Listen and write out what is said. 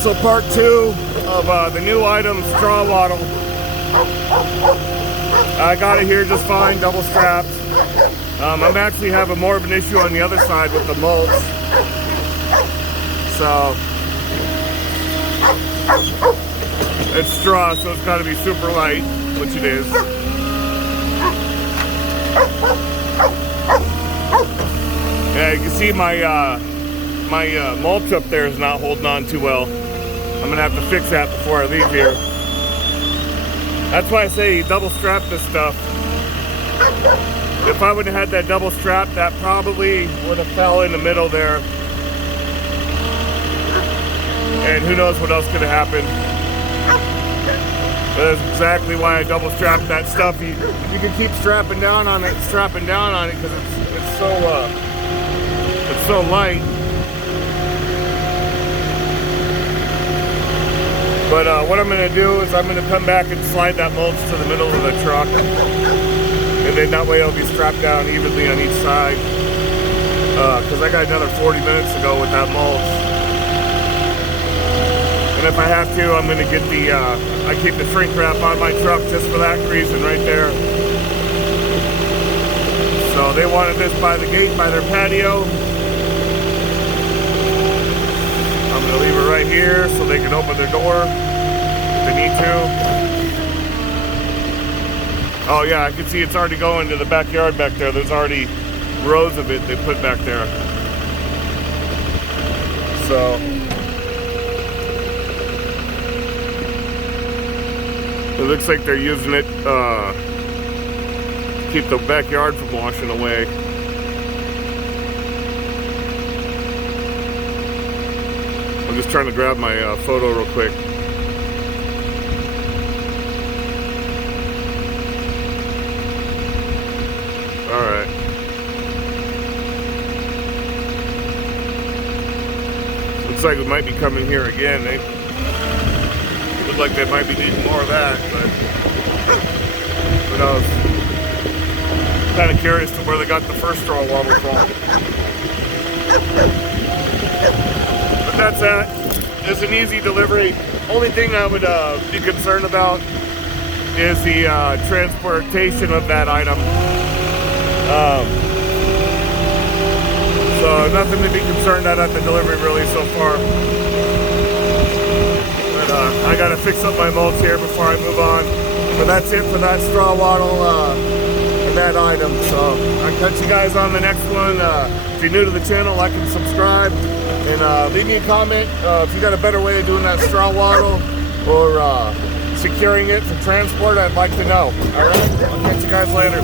So part 2 of the new item, Straw Waddle. I got it here just fine, double strapped. I'm actually having more of an issue on the other side with the mulch. So it's straw, so it's got to be super light, which it is. Yeah, you can see my mulch up there is not holding on too well. I'm gonna have to fix that before I leave here. That's why I say double strap this stuff. If I would have had that double strap, that probably would have fell in the middle there. And who knows what else could have happened. That's exactly why I double strapped that stuff. You can keep strapping down on it because it's so light. But what I'm going to do is I'm going to come back and slide that mulch to the middle of the truck. And then that way it'll be strapped down evenly on each side. Because I got another 40 minutes to go with that mulch. And if I have to, I'm going to get the, I keep the shrink wrap on my truck just for that reason right there. So they wanted this by the gate, by their patio. I'm going to leave it right here so they can open their door if they need to. Oh yeah, I can see it's already going to the backyard back there. There's already rows of it they put back there. So it looks like they're using it to keep the backyard from washing away. I'm just trying to grab my photo real quick. Alright. Looks like we might be coming here again. They look like they might be needing more of that, but who knows? Kind of curious to where they got the first straw waddle from. But that's that. It's an easy delivery. Only thing I would be concerned about is the transportation of that item. So nothing to be concerned at the delivery really so far. But I gotta fix up my mulch here before I move on. But that's it for that straw waddle and that item. So I'll catch you guys on the next one. If you're new to the channel, like and subscribe. And leave me a comment if you got a better way of doing that straw waddle or securing it for transport. I'd like to know. Alright, I'll catch you guys later.